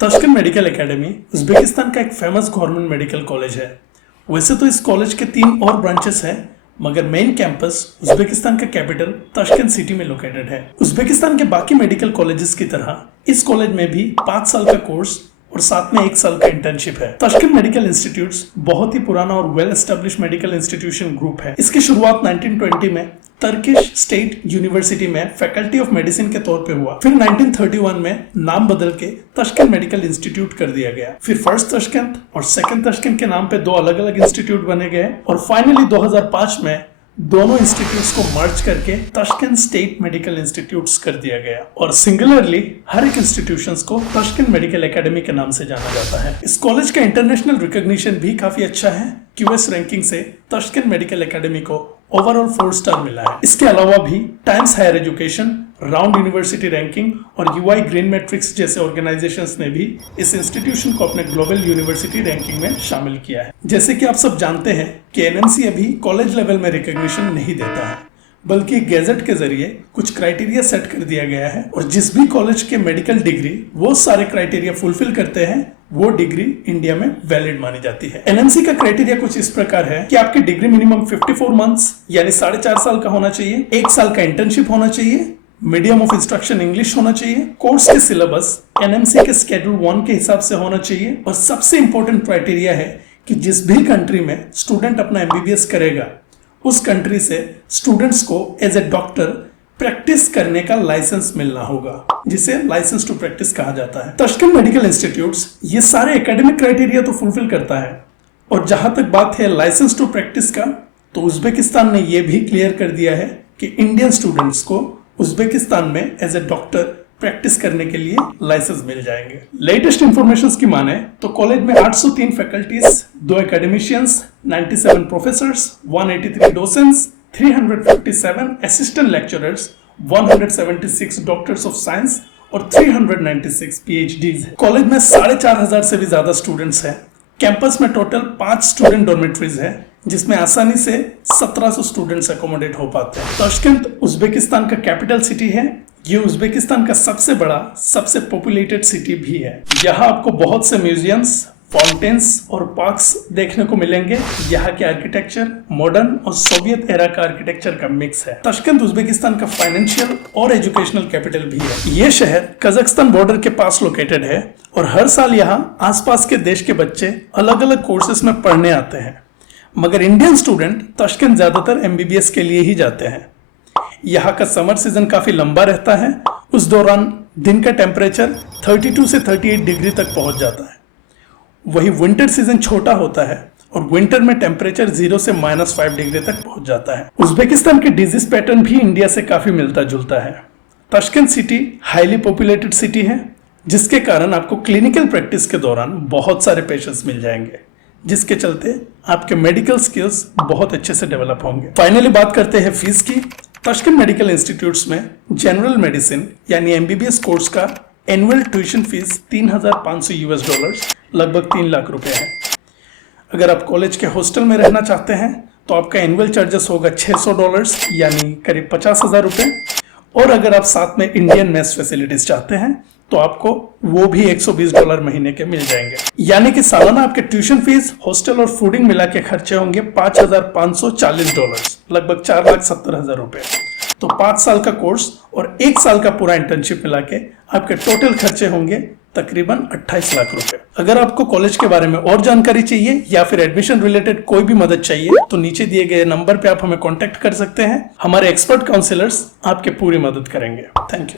Tashkent Medical academy Uzbekistan का एक famous government medical college है। वैसे तो इस कॉलेज के 3 और ब्रांचेस हैं, मगर मेन कैंपस उज्बेकिस्तान का कैपिटल ताशकंद सिटी में लोकेटेड है। उज्बेकिस्तान के बाकी मेडिकल कॉलेजेस की तरह इस कॉलेज में भी 5 साल का कोर्स और साथ में 1 साल का इंटर्नशिप है। ताशकंद मेडिकल इंस्टीट्यूट्स बहुत ही पुराना और well establish medical institution group है। इसकी शुरुआत 1920 में टर्किश स्टेट यूनिवर्सिटी में फैकल्टी ऑफ मेडिसिन के तौर पे हुआ। फिर 1931 में नाम बदल के ताशकंद मेडिकल इंस्टीट्यूट कर दिया गया। फिर फर्स्ट ताशकंद और सेकंड ताशकंद के नाम पे 2 अलग अलग इंस्टीट्यूट बने गए और फाइनली 2005 में दोनों इंस्टीट्यूट्स को मर्ज करके ताशकंद स्टेट मेडिकल इंस्टीट्यूट्स कर दिया गया और सिंगुलरली हर एक इंस्टीट्यूशंस को ताशकंद मेडिकल एकेडमी के नाम से जाना जाता है। इस कॉलेज का इंटरनेशनल रिकॉग्निशन भी काफी अच्छा है। QS रैंकिंग से ताशकंद मेडिकल एकेडमी को ओवरऑल 4 स्टार मिला है। इसके अलावा भी Times Higher Education, Round University Ranking और UI ग्रीन मैट्रिक्स जैसे ऑर्गेनाइजेशंस ने भी इस इंस्टीट्यूशन को अपने ग्लोबल यूनिवर्सिटी रैंकिंग में शामिल किया है। जैसे कि आप सब जानते हैं कि NMC अभी कॉलेज लेवल में रिकॉग्निशन नहीं देता है, बल्कि गैजेट के जरिए कुछ क्राइटेरिया सेट कर दिया गया है और जिस भी कॉलेज के मेडिकल डिग्री वो सारे क्राइटेरिया फुलफिल करते हैं वो डिग्री इंडिया में वैलिड मानी जाती है। NMC का क्राइटेरिया कुछ इस प्रकार है कि आपकी डिग्री मिनिमम 54 मंथ्स यानी 4.5 साल का होना चाहिए, 1 साल का इंटर्नशिप होना चाहिए, मीडियम ऑफ इंस्ट्रक्शन इंग्लिश होना चाहिए, कोर्स के सिलेबस NMC के शेड्यूल 1 के हिसाब से होना चाहिए और सबसे इंपॉर्टेंट क्राइटेरिया है कि जिस भी कंट्री में स्टूडेंट अपना MBBS करेगा उस कंट्री से स्टूडेंट्स को एज ए डॉक्टर प्रैक्टिस करने का लाइसेंस मिलना होगा, जिसे लाइसेंस टू प्रैक्टिस कहा जाता है। ताशकंद मेडिकल इंस्टीट्यूट्स ये सारे एकेडमिक क्राइटेरिया तो फुलफिल करता है और जहां तक बात है लाइसेंस टू प्रैक्टिस का, तो उज्बेकिस्तान ने यह भी क्लियर कर दिया है कि इंडियन स्टूडेंट्स को उज्बेकिस्तान में एज ए डॉक्टर प्रैक्टिस करने के लिए लाइसेंस मिल जाएंगे। लेटेस्ट इंफॉर्मेशन की माने तो कॉलेज में 803 faculties, 2 academicians, 97 professors, 183 डोसेंट्स, 357 assistant lecturers, 176 doctors of science और 396 PhDs है। कॉलेज में 4,500 से भी ज्यादा स्टूडेंट्स हैं। कैंपस में टोटल 5 स्टूडेंट डॉर्मेटरीज है जिसमें आसानी से 1700 स्टूडेंट्स अकोमोडेट हो पाते हैं। ताशकंद उज्बेकिस्तान का कैपिटल सिटी है। ये उज्बेकिस्तान का सबसे बड़ा, सबसे पॉपुलेटेड सिटी भी है। यहाँ आपको बहुत से म्यूजियम्स, फाउंटेन्स और पार्क्स देखने को मिलेंगे। यहाँ के आर्किटेक्चर मॉडर्न और सोवियत एरा का आर्किटेक्चर का मिक्स है। ताशकंद उज्बेकिस्तान का फाइनेंशियल और एजुकेशनल कैपिटल भी है। ये शहर कजाकिस्तान बॉर्डर के पास लोकेटेड है और हर साल यहाँ आसपास के देश के बच्चे अलग अलग कोर्सेस में पढ़ने आते हैं, मगर इंडियन स्टूडेंट ताशकंद ज्यादातर MBBS के लिए ही जाते हैं। यहाँ का समर सीजन काफी लंबा रहता है। उस दौरान दिन का टेम्परेचर 32 से 38 डिग्री तक पहुंच जाता है। वही विंटर सीजन छोटा होता है और विंटर में टेम्परेचर 0 से -5 डिग्री तक पहुंच जाता है। उज्बेकिस्तान के डिजीज पैटर्न भी इंडिया से काफी मिलता जुलता है। Tashkent city highly populated city है, जिसके कारण आपको क्लिनिकल प्रैक्टिस के दौरान बहुत सारे पेशेंट्स मिल जाएंगे, जिसके चलते आपके मेडिकल स्किल्स बहुत अच्छे से डेवलप होंगे। फाइनली बात करते हैं फीस की। ताशकंद मेडिकल इंस्टीट्यूट्स में जनरल मेडिसिन यानी MBBS कोर्स का एनुअल ट्यूशन फीस $3,500 लगभग 3 लाख रुपए है। अगर आप कॉलेज के हॉस्टल में रहना चाहते हैं तो आपका एनुअल चार्जेस होगा $600 यानी करीब 50,000 रुपए, और अगर आप साथ में इंडियन मेस फैसिलिटीज चाहते हैं तो आपको वो भी $120 महीने के मिल जाएंगे। यानी कि सालाना आपके ट्यूशन फीस, हॉस्टल और फूडिंग मिला के खर्चे होंगे $5,540 लगभग 4,70,000 रुपए। तो 5 साल का कोर्स और 1 साल का पूरा इंटर्नशिप मिला के आपके टोटल खर्चे होंगे तकरीबन 28 लाख रुपए। अगर आपको कॉलेज के बारे में और जानकारी चाहिए या फिर एडमिशन रिलेटेड कोई भी मदद चाहिए तो नीचे दिए गए नंबर पे आप हमें कांटेक्ट कर सकते हैं। हमारे एक्सपर्ट काउंसलर्स आपके पूरी मदद करेंगे। Thank you.